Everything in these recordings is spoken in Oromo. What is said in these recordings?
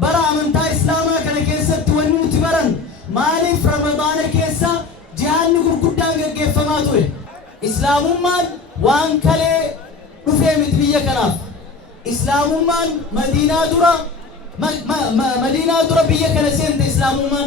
برا أمنتا إسلاما كان كيسة تونو تبرن مالي في رمضان كيسة جهان نقول قدام كيف ما توي إسلام من وان كله رفيمت بيا كناف إسلام من مدينة دورا مدينة دورا بيا كنسين إسلام من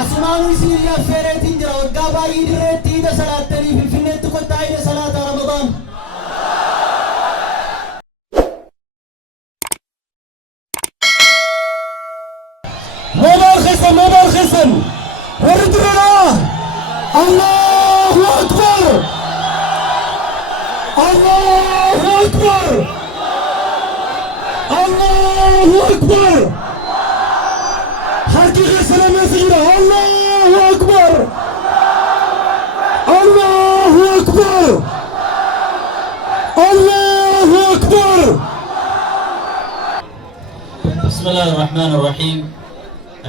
أسمعوا يصير يا فيرتين جرا وقابا يدري تيدا صلاة تاني في النت كنت عايز صلاة رمضان مدار خسن وردنا الله أكبر الله أكبر الله أكبر حقيقة سلام يا سيدة الله أكبر الله أكبر الله أكبر بسم الله الرحمن الرحيم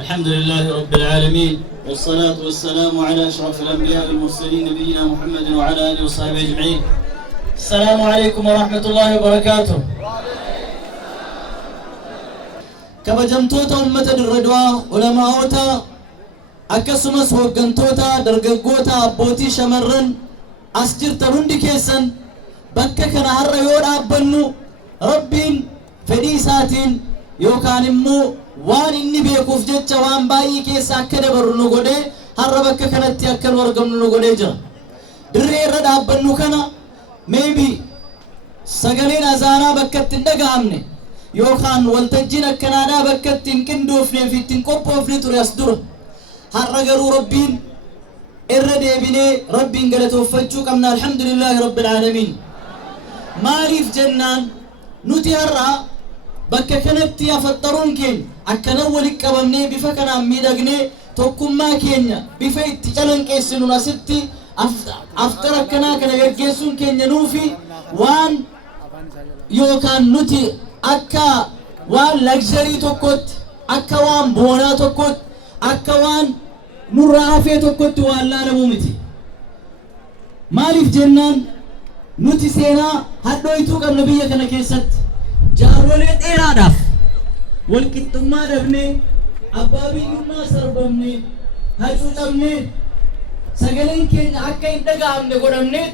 الحمد لله رب العالمين والصلاة والسلام على أشرف الأنبياء والمرسلين نبينا محمد وعلى آله وصحبه أجمعين. السلام عليكم ورحمة الله وبركاته. كبجمتوتا أمة الردوى علماءوتا أكسمس وقنتوتا درققوتا أبوتي شمرن أسجرت هندي كيسن بكا كان هر يور أبنو ربين فديساتين يوكان امو وان inni beekuuf jecha waan baay'ee keessa akka dabarru nu godhee har'a bakka kanatti akka wargamnu nu godhee jira. Dirree irra dhaabbannu kana maybe sagaleen azaanaa bakka itti hin dhaga'amne yookaan waltajjiin akkanaadhaa bakka itti hin qindoofnee fi itti hin qophoofne ture as dura. Har'a garuu rabbiin irra deebinee rabbiin galatoofachuu qabna alhamdulillahi rabbil aalamiin. Maaliif jennaan nuti har'a bakka kanatti afaxxaruun keenya akkana walitti qabamnee bifa kanaan miidhagnee tokkummaa keenya bifa itti calanqeessinu asitti aftara akkanaa kana gaggeessuun keenya nuufi waan yookaan nuti akka waan luxury tokkotti akka waan boonaa tokkotti akka waan nurraa hafee tokkotti waan laalamu miti. Maaliif jennaan nuti seenaa hadhooytuu qabna biyya kana keessatti. Jaarolee dheeraadhaaf walqixxummaa dhabnee abbaa biyyummaa sarbamnee hacuucamnee sagaleen keenya akka hin dhaga'amne godhamnee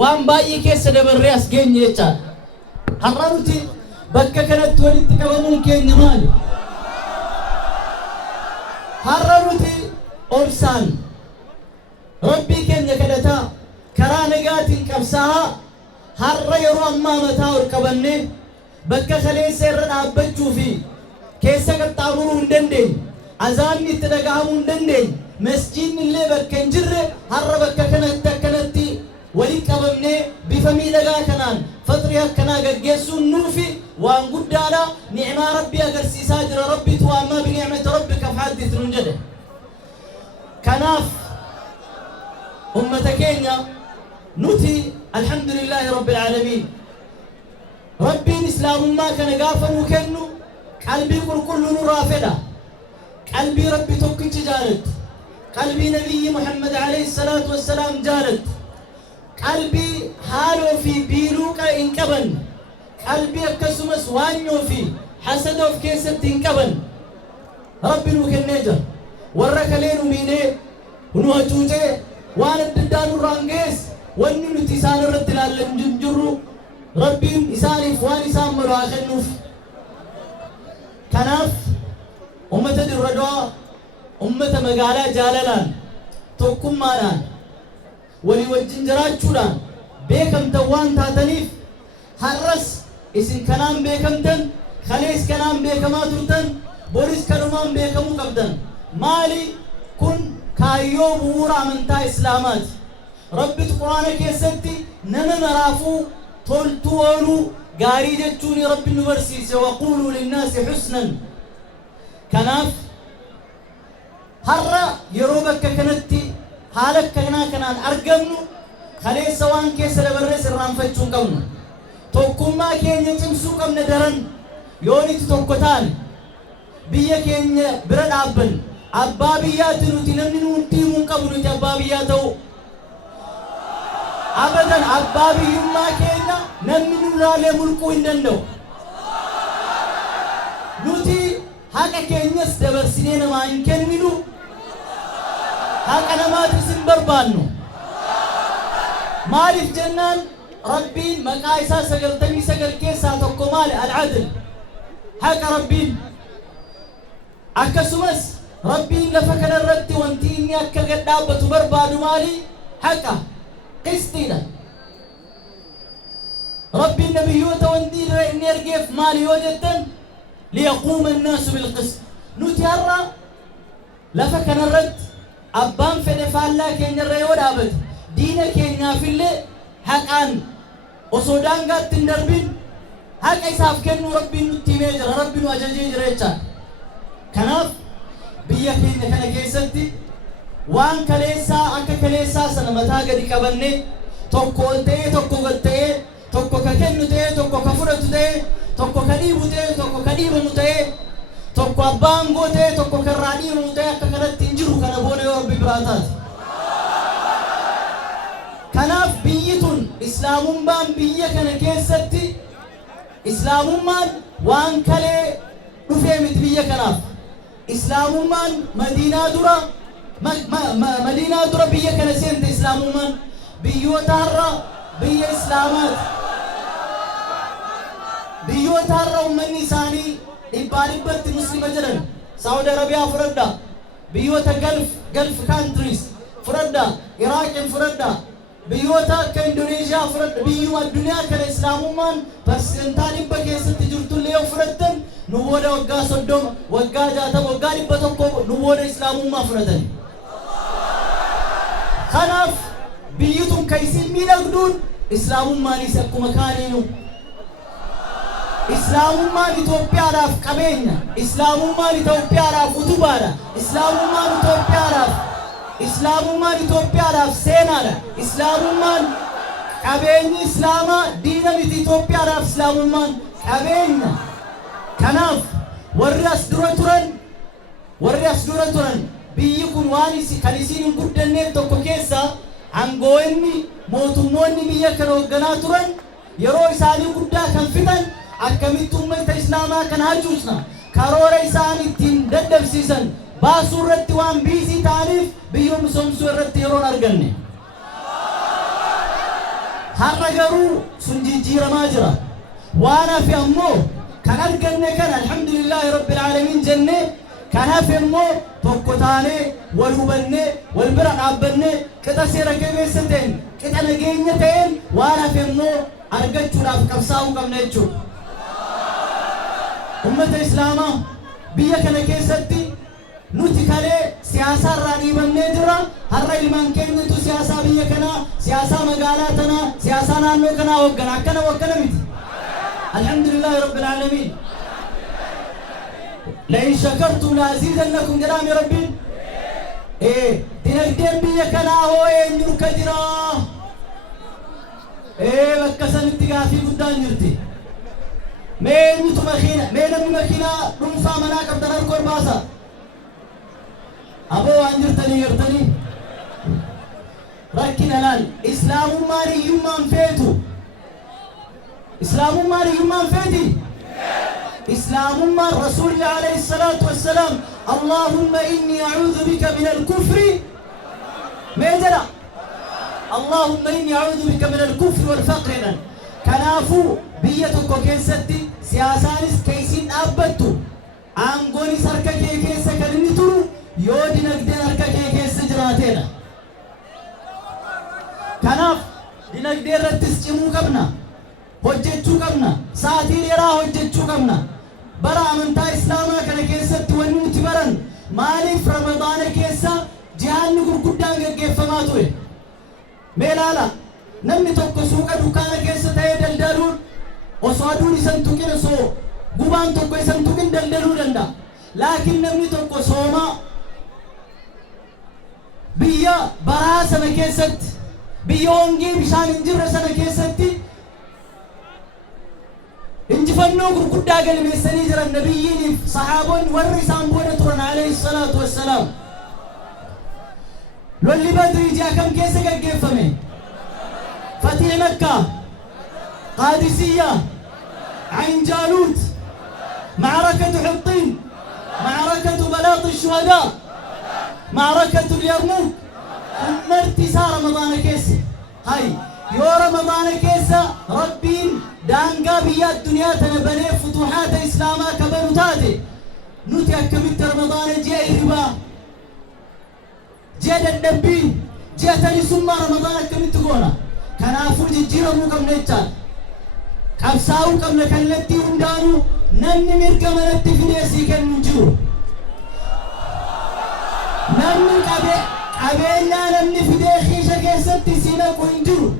waan baay'ee keessa dabarree as geenye jechaadha. Har'a nuti bakka kanatti walitti qabamuun keenya maali? Har'a nuti obsaan rabbii keenya kadhataa karaa nagaatiin qabsaa'aa har'a yeroo ammaa mataa ol qabannee bakka kaleessa irra dhaabbachuu fi keessa qaxxaamuruu hin dandeenye azaanni itti dhaga'amuu hin dandeenye masjiidni illee bakka hin jirre har'a bakka kanatti akkanatti walitti qabamnee bifa miidhagaa kanaan faxrii akkanaa gaggeessuun nuufi waan guddaadha. Ni'maa rabbii agarsiisaa jira. Rabbitu ammaa bini'mati rabbika fahaddith nun jedhe. Kanaaf ummata keenya nuti alhamdulillahi rabbil aalamiin ربين إسلام ما كان غافر وكنو قلبي كل رافدة قلبي ربي توكي جارت قلبي نبي محمد عليه الصلاة والسلام جارت قلبي حالو في بيروكا إنكبن قلبي أكسمس وانيو في حسدو في كيسة إنكبن ربي نوكنيجا ورك لينو ميني ونوها توجي وانا الددان الرانجيس وانو نتسان الرتلال لنجرو ربين إساني فوان إسان مراخن نوف كناف أمة الردوى أمة مقالة جاللان توكم مالان ولي والجنجرات شوران بيكم توان تاتنيف حرس إسن كنام بيكم تن خليس كنام بيكما ترتن بوريس كنمان بيكمو قبدن مالي كن كايو بورا من تا إسلامات ربي تقرانك يسكتي نمن رافو تولتوانو غاري جتوني ربي نبرسيس وقولوا للناس حسنا كناف هرّا يروبك كنتي حالك كنان أرقمنو خليس سوان كيس لبرس الرانفتشون قونا توكما كين يتمسو قمنا درن يوني تتوكتان بيا كين برد عبن عبابياتنو تنمنو انتيمون قبلو تبابياتو أبداً أبابي يما كينا نمنو لا لملكو إندنو نوتي haqa keenyas dabarsinee namaa hin kenninu haqa namaatis hin barbaannu maaliif jennaan rabbiin maqaa isaa 99 keessaa tokko maali al-adl haqa rabbiin akkasumas rabbiin lafa kanarratti wanti inni akka gad dhaabbatu barbaadu maali haqa qistiidha rabbiin nabiyyoota wanti irra inni ergeef maali yoo jettan liyaquuma annaasu bilqist nuti har'a lafa kanarratti abbaan fedhe faallaa keenyarra yoo dhaabate diina keenyaafillee haqaan osoo daangaatti hin darbin haqa isaaf kennu rabbiin nutti himee jira rabbi nu ajajee jira jechaadha kanaaf biyya keenya kana keessatti waan kaleessaa akka kaleessaa sana mataa gadi qabanne tokko ol ta'ee tokko gad ta'ee tokko ka kennu ta'ee tokko ka fudhatu ta'ee tokko ka dhiibu ta'ee tokko ka dhiibamu ta'ee tokko abbaa aangoo ta'ee tokko karraa dhiibamu ta'ee akka kanatti hin jiru kana booda yoo rabbi biraa taate kanaaf biyyi tun islaamummaan biyya kana keessatti islaamummaan waan kalee dhufee miti biyya kanaaf islaamummaan madiinaa dura biyya kana seente islaamummaan biyyoota har'a biyya islaamaati biyyoota har'a ummanni isaanii dhibbatti muslima jedhan saudi arabiyaa fudhadha biyyoota gulf countries fudhadha iraaqin fudhadha biyyoota akka indoneeshiyaa fudhadha biyyuma addunyaa kana islaamummaan parsentaa 100 keessatti jirtullee yoo fudhattan nu booda waggaa 30 waggaa 60 waggaa 100 nu booda islaamummaa fudhatan kanaaf biyyi tun ka isin miidhagduun islaamummaaniis akkuma kaaniinu islaamummaan Itoophiyaadhaaf qabeenya islaamummaan Itoophiyaadhaaf utubaadha islaamummaan Itoophiyaadhaaf seenaadha islaamummaan qabeenyi islaamaa diina miti Itoophiyaadhaaf islaamummaan qabeenya kanaaf warri as dura turan biyyi kun waan kan isin hin guddanneef tokko keessa aangoonni mootummoonni biyya kana hoogganaa turan yeroo isaanii guddaa kan fixan akkamitti ummata islaamaa kana hacuucna karoora isaan ittiin daddabsiisan baasuu irratti waan biisii ta'aniif biyya misoomsuu irratti yeroon arganne har'a garuu sun jijjiiramaa jira waan hafe ammoo kan arganne kan alhamdulillahi rabbil aalamiin jenne kan hafe immoo tokko taanee wal hubannee wal bira dhaabbannee qixa seera qabeessa ta'een qixa nageenya ta'een waan hafe immoo argachuudhaaf qabsaa'uu qabna jechuudha ummata islaamaa biyya kana keessatti nuti kalee siyaasaa irraa dhiibannee jira har'a ilmaan keenyatu siyaasaa biyya kanaa siyaasaa magaalaa tanaa siyaasaa naannoo kanaa hooggana akkana miti alhamdulillahi rabbil aalamiin لئن شكرتم لأزيدنكم جرام يا ربي dinagdeen biyya kanaa hoo eenyu ka jira bakka sanitti gaafii guddaan jirti mee namni makiinaa dhuunfaa manaa qabdan harkoon baasa aboo waan jirtanii gartanii rakkina laal islaamummaan hiyyummaan feetu إسلامنا رسول الله عليه الصلاة والسلام اللهم إني أعوذ بك من الكفر ميجرا اللهم إني أعوذ بك من الكفر والفقر كنافو بيتك كيستي سياسانس كيسين أبتو أنغوني سركا كيس كالنتو يودي نقدين أركا كيس جراتينا كناف دينقدين رتسجمو كبنا hojjechuu qabna sa'aatii dheeraa hojjechuu qabna bara amantaa islaamaa kana keessatti wanni nuti baran maaliif ramadaana keessa jihaadni gurguddaan gaggeeffamaa ture mee ilaala namni tokko suuqa dukkaana keessa ta'ee daldaluun osoo aduun isan tuqin osoo gubaan tokko isan tuqin daldaluu danda'a laakiin namni tokko soomaa biyya baraa sana keessatti biyya hongii bishaan hin jirre sana keessatti انجفنوا قرقودا قال ميساني جرى النبيين صحابون ورسان بودة عليه الصلاة والسلام لو اللي بدري جاء كم كيسة كيف فمي فتح مكة قادسية عين جالوت معركة حطين رباط الشهداء معركة اليرموك مرتسى رمضان كيس هاي يو رمضان كيس ربين دانقا بيا الدنيا تنبني فتوحات إسلاما كبنو تاتي نوتي أكملت رمضان جاء الربا جاء الدبي جاء تاني سمى رمضان أكملت قونا كان أفرج الجيرمو كم نتال كبساو كم نكالتي هندانو نمني مرقم نتي في ديسي كان نجو نمني قبيلنا نمني في ديخيشة كيستي سيناكو هندو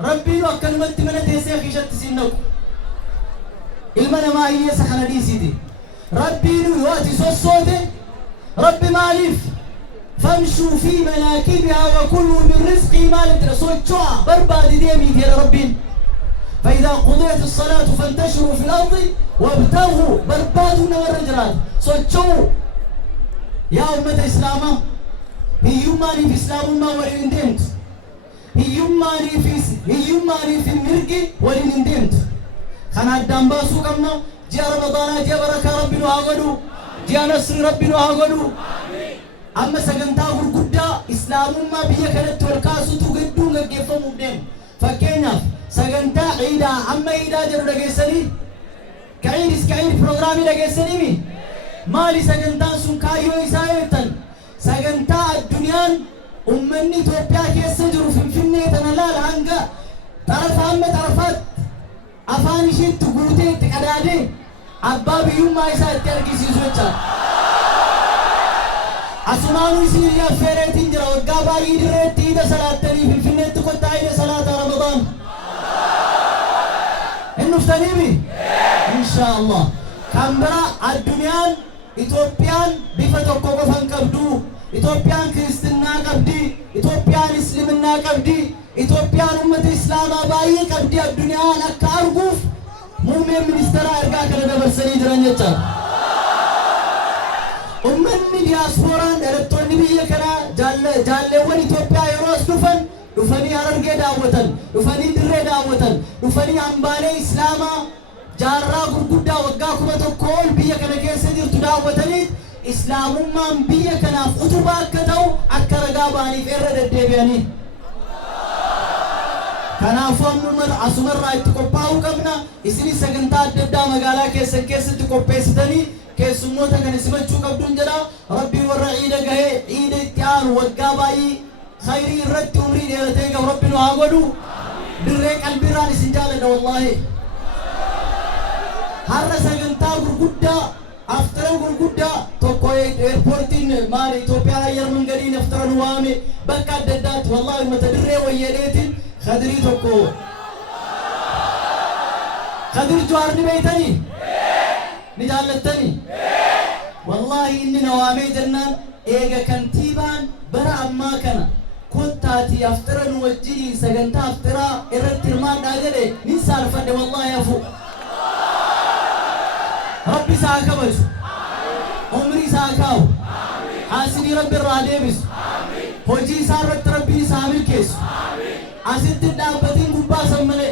ربي وكل مت من ديسي خيشة سيناكو المنا ما هي سحنا دي سيدي ربي نواتي صوتي ربي ماليف فامشوا في مناكبها وكلوا من رزقي ما لم ترسوتشوا برباد ديمي يا ربي فإذا قضيت الصلاة فانتشروا في الأرض وابتغوا بربادنا والرجلات صوتشوا يا أمة الإسلام هيوماني في إسلام ما وليندمت هيوماني في المرق وليندمت خنا الدنباسو كمنا جاء رمضان جاء بركة ربنا هاغدو جاء نصر ربنا هاغدو أما سجنتا غرقدا إسلام ما بيا كانت والكاسو تقدو نجيفه مبدم فكينا سجنتا عيدا أما عيدا جرو لجسني كعيد برنامج لجسني مي مالي سجنتا سنكايو إسايتن سجنتا الدنيا أمني توبيا كيسجرو في الفنية تنالال عنجا طرفات أفاني شيء تقولتي تكادي أبابي يوم ما يساعد تركي سيزوجا أسمعوا سيريا فيرتين جرا وقابا يدرتي ده صلاة تاني في الفنية تقطع إلى صلاة رمضان إنه فتنيبي إن شاء الله كامبرا الدنيا إثيوبيان بفتوكو بفن كبدو إثيوبيان كريستنا كبدي إثيوبيان إسلامنا كبدي إثيوبيان أمة الإسلام باي كبدي الدنيا نكارغوف مومي منسترا إرجع كذا برسني جرانيتا أمني دياسبوران إلكتروني بيا كنا جال وني إثيوبيا يروس دفني هررجع دعوتن دفني درة دعوتن دفني أمبالي إسلاما جارا غرقودا وقا كوبتو كول بيا كنا كيسة جرتو دعوتني إسلام ما بيا كنا خطبة كتاو أكرجا باني فيرد الدبياني كنا فهم نمر أسمر رايت كوباو كمنا إسني سجنتا دبدا مقالا كيسة تكوبيستني كيسموتا كان اسمه شوكب دنجلا ربي ورعيد جاه عيد تيار وقاباي خيري رد عمري ديرتك ربي نعبدو درك البران سنجالنا والله هذا سجنتا غرقودا أفترا غرقودا توكوي إيربورتين مال إثيوبيا يرمن قليل أفترا نوامي بكا ددات والله متدري ويليتين خدري توكو خدري جوارني بيتني نجالتني والله إني نوامي جنان إيجا كنتيبان برا أما كنا كنتاتي أفترا نوجيني سجنتا أفترا إرترمان داجري نسال فد والله يفو ربي ساكبس عمري ساكاو حاسني ربي الراديبس هوجي سارت ربي سامل كيس أسد الدابتين قبا سملي